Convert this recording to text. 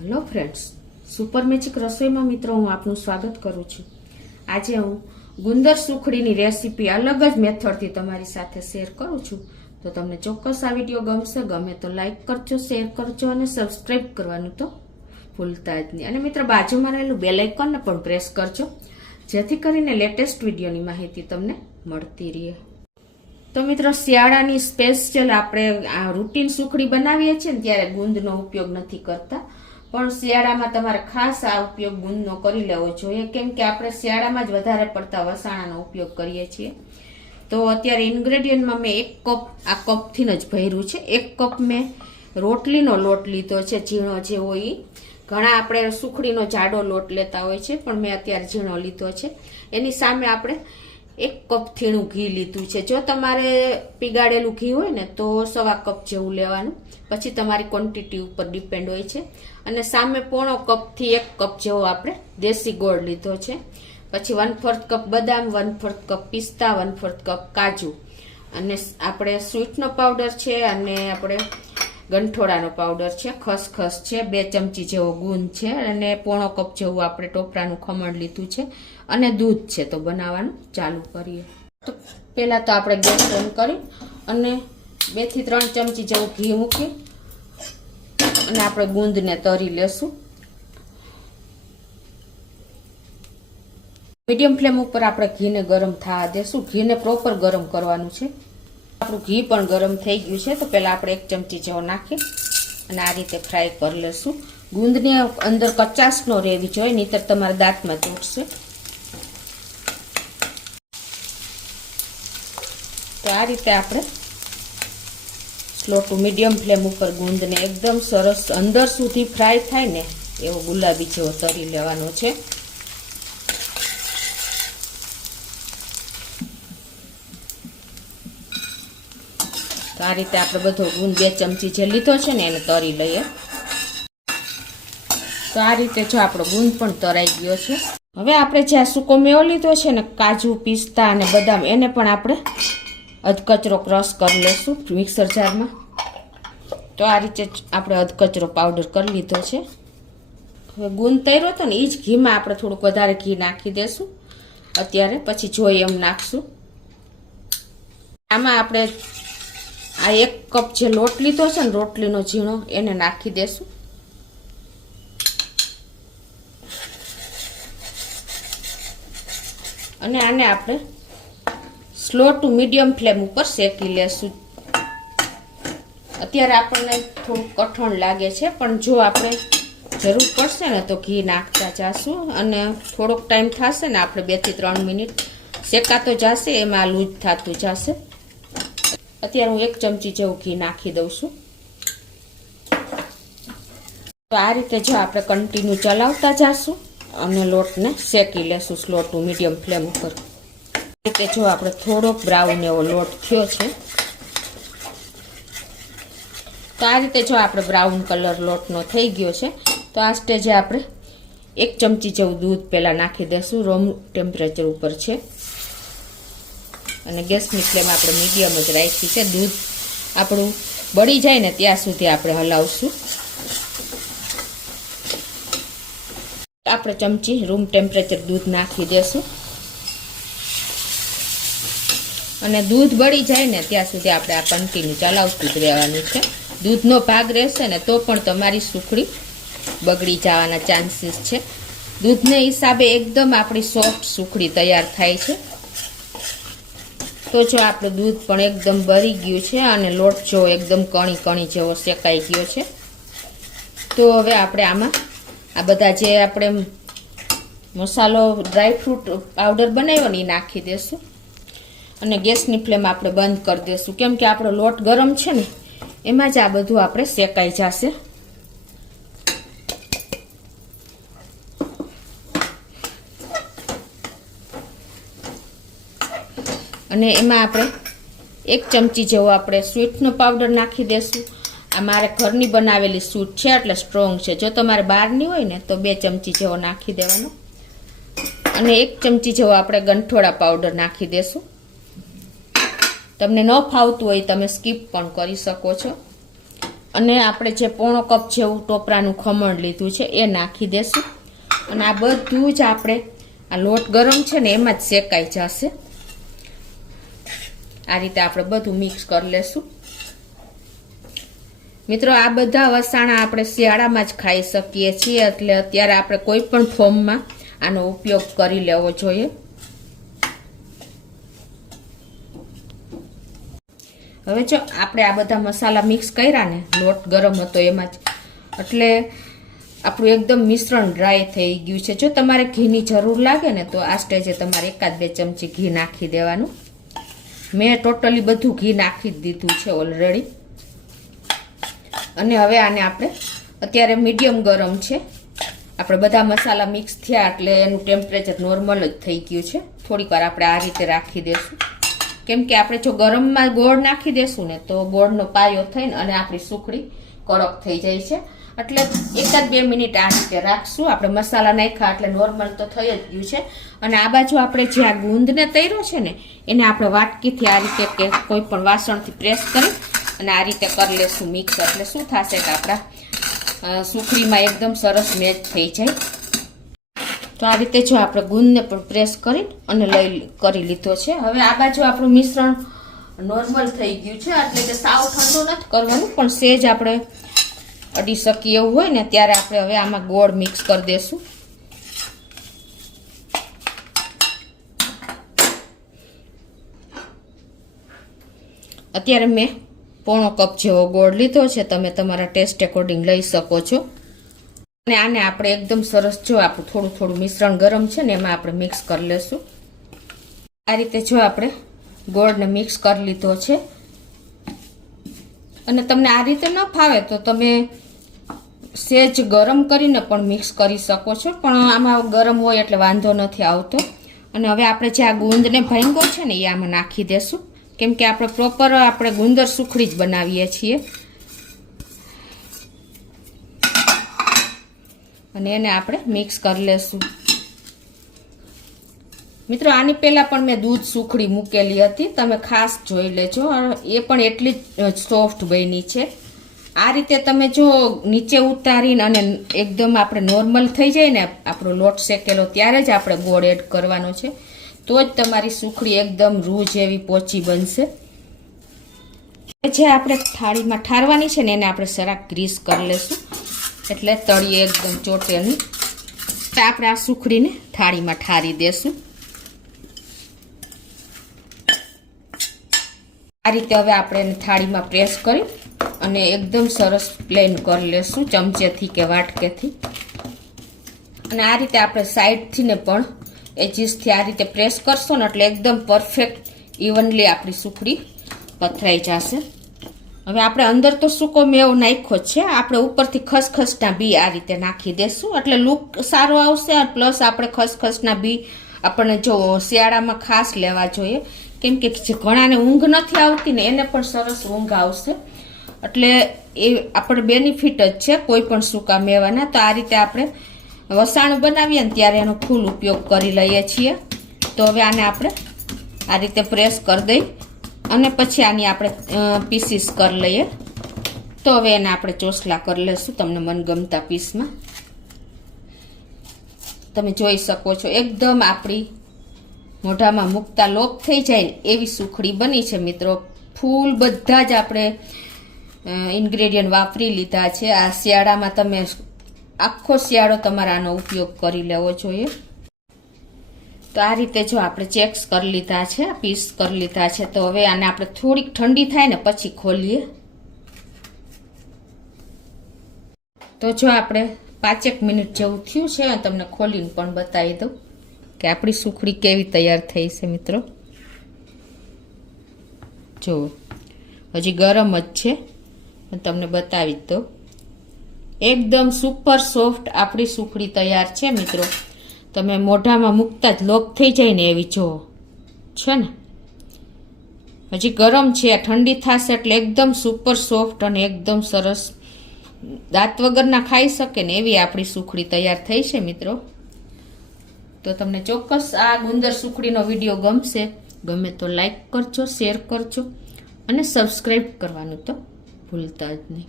Hello friends, super magic રસોઈમાં મિત્રો હું આપનું સ્વાગત કરું છું। આજે હું ગુંદર સુખડીની રેસીપી અલગ જ મેથડથી તમારી સાથે શેર કરું છું। તો તમને ચોક્કસ આ વિડીયો ગમશે। ગમે તો લાઈક કરજો, શેર કરજો અને સબસ્ક્રાઈબ કરવાનું તો ભૂલતા જ નહીં। અને મિત્રો બાજુમાં રહેલું બેલ આઇકોનને પણ પ્રેસ કરજો, જેથી કરીને લેટેસ્ટ વિડીયોની માહિતી તમને મળતી રહે। તો મિત્રો શિયાળાની સ્પેશિયલ આપણે આ રૂટીન સુખડી બનાવીએ છીએ ને ત્યારે ગુંદનો ઉપયોગ નથી કરતા, પણ શિયાળામાં તમારે ખાસ આ ઉપયોગ ગુંદનો કરી લેવો જોઈએ, કેમ કે આપણે શિયાળામાં જ વધારે પડતા વસાણાનો ઉપયોગ કરીએ છીએ। તો અત્યારે ઇન્ગ્રેડિયન્ટમાં મેં 1 કપ આ કપથી જ ભર્યું છે। 1 કપ મેં રોટલીનો લોટ લીધો છે, ઝીણો જેવો। એ ઘણા આપણે સુખડીનો જાડો લોટ લેતા હોય છે, પણ મેં અત્યારે ઝીણો લીધો છે। એની સામે આપણે 1 કપ થીણું ઘી લીધું છે। જો તમારે પીગાડેલું ઘી હોય ને તો 1.25 કપ જેવું લેવાનું, પછી તમારી ક્વોન્ટિટી ઉપર ડિપેન્ડ હોય છે। અને સામે 1.5 કપથી 1 કપ જેવો આપણે દેશી ગોળ લીધો છે। પછી 1/4 કપ બદામ, 1/4 કપ પિસ્તા, 1/4 કપ કાજુ, અને આપણે સ્વીટનો પાવડર છે, અને આપણે ગંઠોડાનો પાવડર છે, ખસખસ છે, 2 ચમચી જેવો ગુંદ છે, અને 1.5 કપ જેવું આપણે ટોપરાનું ખમણ લીધું છે, અને દૂધ છે। તો બનાવવાનું ચાલુ કરીએ। તો પહેલા તો આપણે ગેસ ઓન કરી અને 2 થી 3 ચમચી જેવું ઘી મૂકી અને આપણે ગુંદને તરી લેશું। મીડિયમ ફ્લેમ ઉપર આપણે ઘીને ગરમ થવા દેશું। ઘીને પ્રોપર ગરમ કરવાનું છે। આપણું ઘી પણ ગરમ થઈ ગયું છે, તો પહેલા આપણે 1 ચમચી જેવો નાખી અને આ રીતે ફ્રાય કરી લેશું। ગુંદની અંદર કચાશ ન રહેવી જોઈએ, નહીંતર તમારા દાંતમાં તૂટશે। તો આ રીતે આપણે સ્લો ટુ મીડિયમ ફ્લેમ ઉપર ગુંદને એકદમ સરસ અંદર સુધી ફ્રાય થાય ને એવો ગુલાબી જેવો તરી લેવાનો છે। તો આ રીતે આપણે બધો ગુંદ 2 ચમચી જે લીધો છે ને એને તરી લઈએ। તો આ રીતે જો આપણો ગુંદ પણ તરાઈ ગયો છે। હવે આપણે જે આ સૂકો મેવો લીધો છે ને, કાજુ, પિસ્તા અને બદામ, એને પણ આપણે અધકચરો ક્રશ કરી લેશું મિક્સર જારમાં। તો આ રીતે આપણે અધકચરો પાવડર કરી લીધો છે। હવે ગુંદ તર્યો હતો ને એ જ ઘીમાં આપણે થોડુંક વધારે ઘી નાખી દેશું અત્યારે, પછી જોઈએ એમ નાખશું। આમાં આપણે આ 1 કપ જે લોટ લીધો છે ને રોટલીનો ઝીણો, એને નાખી દેશું। અને આને આપણે સ્લો ટુ મીડિયમ ફ્લેમ ઉપર શેકી લેશું। અત્યારે આપણને થોડું કઠણ લાગે છે, પણ જો આપણે જરૂર પડશે ને તો ઘી નાખતા જાશું, અને થોડોક ટાઈમ થશે ને આપણે 2 થી 3 મિનિટ શેકાતો જશે, એમાં લૂઝ થતું જશે। અત્યારે હું 1 ચમચી જેવું ઘી નાખી દઉં છું। તો આ રીતે જો આપણે કન્ટિન્યુ ચલાવતા જાશું અને લોટને શેકી લેશું સ્લો ટુ મીડિયમ ફ્લેમ ઉપર। રીતે જો આપણે થોડોક બ્રાઉન એવો લોટ થયો છે, તો આ રીતે જો આપણે બ્રાઉન કલર લોટનો થઈ ગયો છે, તો આ સ્ટેજે આપણે 1 ચમચી જેવું દૂધ પહેલાં નાખી દઈશું। રૂમ ટેમ્પરેચર ઉપર છે, અને ગેસની ફ્લેમ આપણે મીડિયમ જ રાખી છે। દૂધ આપણું બળી જાય ને ત્યાં સુધી આપણે હલાવશું। આપણે ચમચી રૂમ ટેમ્પરેચર દૂધ નાખી દેશું, અને દૂધ બળી જાય ને ત્યાં સુધી આપણે આ કન્ટિન્યુ ચલાવતું જ રહેવાનું છે। દૂધનો ભાગ રહેશે ને તો પણ તમારી સુખડી બગડી જવાના ચાન્સીસ છે। દૂધને હિસાબે એકદમ આપણી સોફ્ટ સુખડી તૈયાર થાય છે। તો જો આપણું દૂધ પણ એકદમ બળી ગયું છે, અને લોટ જો એકદમ કણી કણી જેવો શેકાઈ ગયો છે। તો હવે આપણે આમાં આ બધા જે આપણે મસાલો ડ્રાયફ્રૂટ પાવડર બનાવ્યો ને એ નાખી દેશું, અને ગેસની ફ્લેમ આપણે બંધ કરી દેશું, કેમ કે આપણો લોટ ગરમ છે ને એમાં જ આ બધું આપણે શેકાઈ જશે। અને એમાં આપણે 1 ચમચી જેવો આપણે સ્વીટનો પાવડર નાખી દેશું। આ મારે ઘરની બનાવેલી સ્વીટ છે એટલે સ્ટ્રોંગ છે, જો તમારે બહારની હોય ને તો 2 ચમચી જેવો નાખી દેવાનો, અને 1 ચમચી જેવો આપણે ગંઠોડા પાવડર નાખી દેશું। તમને ન ફાવતું હોય તમે સ્કીપ પણ કરી શકો છો। અને આપણે જે પોણો કપ જેવું ટોપરાનું ખમણ લીધું છે એ નાખી દેશું અને આ બધું જ આપણે આ લોટ ગરમ છે ને એમાં જ શેકાઈ જશે. આ રીતે આપણે બધું મિક્સ કરી લેશું. મિત્રો આ બધા વસાણા આપણે શિયાળામાં જ ખાઈ શકીએ છીએ, એટલે અત્યારે આપણે કોઈ પણ ફોર્મમાં આનો ઉપયોગ કરી લેવો જોઈએ. હવે જો આપણે આ બધા મસાલા મિક્સ કર્યા ને, લોટ ગરમ હતો એમાં જ, એટલે આપણું એકદમ મિશ્રણ ડ્રાય થઈ ગયું છે. જો તમારે ઘીની જરૂર લાગે ને તો આ સ્ટેજે તમારે 1-2 ચમચી ઘી નાખી દેવાનું. મેં ટોટલી બધું ઘી નાખી જ દીધું છે ઓલરેડી. અને હવે આને આપણે અત્યારે મીડિયમ ગરમ છે, આપણે બધા મસાલા મિક્સ થયા એટલે એનું ટેમ્પરેચર નોર્મલ જ થઈ ગયું છે. થોડીક વાર આપણે આ રીતે રાખી દેશું, કેમ કે આપણે જો ગરમમાં ગોળ નાખી દેશું ને તો ગોળનો પાયો થઈને અને આપણી સુખડી કડક થઈ જાય છે. એટલે 1-2 મિનિટ આ રીતે રાખશું. આપણે મસાલા નાખ્યા એટલે નોર્મલ તો થઈ જ ગયું છે. અને આ બાજુ આપણે જે આ ગુંદને તૈરો છે ને એને આપણે વાટકીથી આ રીતે કે કોઈ પણ વાસણથી પ્રેસ કરી અને આ રીતે કરી લેશું મિક્સ. એટલે શું થશે કે આપણા સુખડીમાં એકદમ સરસ મેચ થઈ જાય. તો આ રીતે જો આપણે ગુંદને પણ પ્રેસ કરી અને કરી લીધો છે. હવે આ બાજુ આપણું મિશ્રણ નોર્મલ થઈ ગયું છે, એટલે કે સાવ ઠંડુ નથી કરવાનું, પણ સેજ આપણે અડી શકીએ એવું હોય ને ત્યારે આપણે હવે આમાં ગોળ મિક્સ કરી દેશું. અત્યારે મેં પોણો કપ જેવો ગોળ લીધો છે, તમે તમારા ટેસ્ટ એકોર્ડિંગ લઈ શકો છો. અને આને આપણે એકદમ સરસ જો આપણું થોડું થોડું મિશ્રણ ગરમ છે ને એમાં આપણે મિક્સ કરી લેશું. આ રીતે જો આપણે ગોળને મિક્સ કરી લીધો છે. અને તમને આ રીતે ન ફાવે તો તમે સેજ ગરમ કરીને પણ મિક્સ કરી શકો છો, પણ આમાં ગરમ હોય એટલે વાંધો નથી આવતો. અને હવે આપણે જે આ ગુંદને ભાંગો છે ને એ આમાં નાખી દેશું, કેમ કે આપણે પ્રોપર આપણે ગુંદર સુખડી જ બનાવીએ છીએ. અને એને આપણે મિક્સ કરી લેશું. મિત્રો આની પહેલા પણ મેં દૂધ સુખડી મૂકેલી હતી, તમે ખાસ જોઈ લેજો. એ પણ એટલી જ સોફ્ટ બની છે. આ રીતે તમે જો નીચે ઉતારીને અને એકદમ આપણે નોર્મલ થઈ જાય ને આપણો લોટ શેકેલો ત્યારે જ આપણે ગોળ એડ કરવાનો છે, તો જ તમારી સુખડી એકદમ રૂ જેવી પોચી બનશે. જે આપણે થાળીમાં ઠારવાની છે ને એને આપણે જરાક ગ્રીસ કરી લેશું, એટલે તળીએ એકદમ ચોટે નહીં. આપણે આ સુખડીને થાળીમાં ઠારી દેશું. આ રીતે હવે આપણે એને થાળીમાં પ્રેસ કરી અને એકદમ સરસ પ્લેન કરી લેશું ચમચેથી કે વાટકેથી. અને આ રીતે આપણે સાઈડથી ને પણ એજીસથી આ રીતે પ્રેસ કરશો ને એટલે એકદમ પરફેક્ટ ઇવનલી આપણી સુખડી પથરાઈ જશે. હવે આપણે અંદર તો સૂકો મેવો નાખ્યો છે, આપણે ઉપરથી ખસખસના બી આ રીતે નાખી દેશું એટલે લુક સારો આવશે. પ્લસ આપણે ખસખસના બી આપણને જો શિયાળામાં ખાસ લેવા જોઈએ, કેમ કે ઘણાને ઊંઘ નથી આવતી ને એને પણ સરસ ઊંઘ આવશે. એટલે એ આપણે બેનિફિટ જ છે કોઈ પણ સૂકા મેવાના. તો આ રીતે આપણે વસાણું બનાવીએ ને ત્યારે એનો ફૂલ ઉપયોગ કરી લઈએ છીએ. તો હવે આને આપણે આ રીતે પ્રેસ કરી દઈ અને પછી આની આપણે પીસીસ કરી લઈએ. તો હવે એને આપણે ચોસલા કરી લઈશું તમને મનગમતા પીસમાં. તમે જોઈ શકો છો એકદમ આપણી મોઢામાં મૂકતા લોક થઈ જાય એવી સુખડી બની છે મિત્રો. ફૂલ બધા જ આપણે ઇન્ગ્રેડિયન્ટ વાપરી લીધા છે. આ શિયાળામાં તમે આખો શિયાળો તમારે આનો ઉપયોગ કરી લેવો જોઈએ. તો આ રીતે જો આપણે ચેક્સ કરી લીધા છે, પીસ કરી લીધા છે. તો હવે આને આપણે થોડીક ઠંડી થાય ને પછી ખોલીએ. તો જો આપણે 5 મિનિટ જેવું થયું છે, તમને ખોલીને પણ બતાવી દઉં કે આપણી સુખડી કેવી તૈયાર થઈ છે મિત્રો. જુઓ હજી ગરમ જ છે, તમને બતાવી દઉં. એકદમ સુપર સોફ્ટ આપણી સુખડી તૈયાર છે મિત્રો. તમે મોઢામાં મૂકતા જ લોક થઈ જાય ને એવી જુઓ છે ને. હજી ગરમ છે, ઠંડી થશે એટલે એકદમ સુપર સોફ્ટ અને એકદમ સરસ દાંત વગરના ખાઈ શકે ને એવી આપણી સુખડી તૈયાર થઈ છે મિત્રો. તો તમને ચોક્કસ આ ગુંદર સુખડીનો વિડીયો ગમશે. ગમે તો લાઈક કરજો, શેર કરજો અને સબસ્ક્રાઈબ કરવાનું તો ભૂલતા જ નહીં.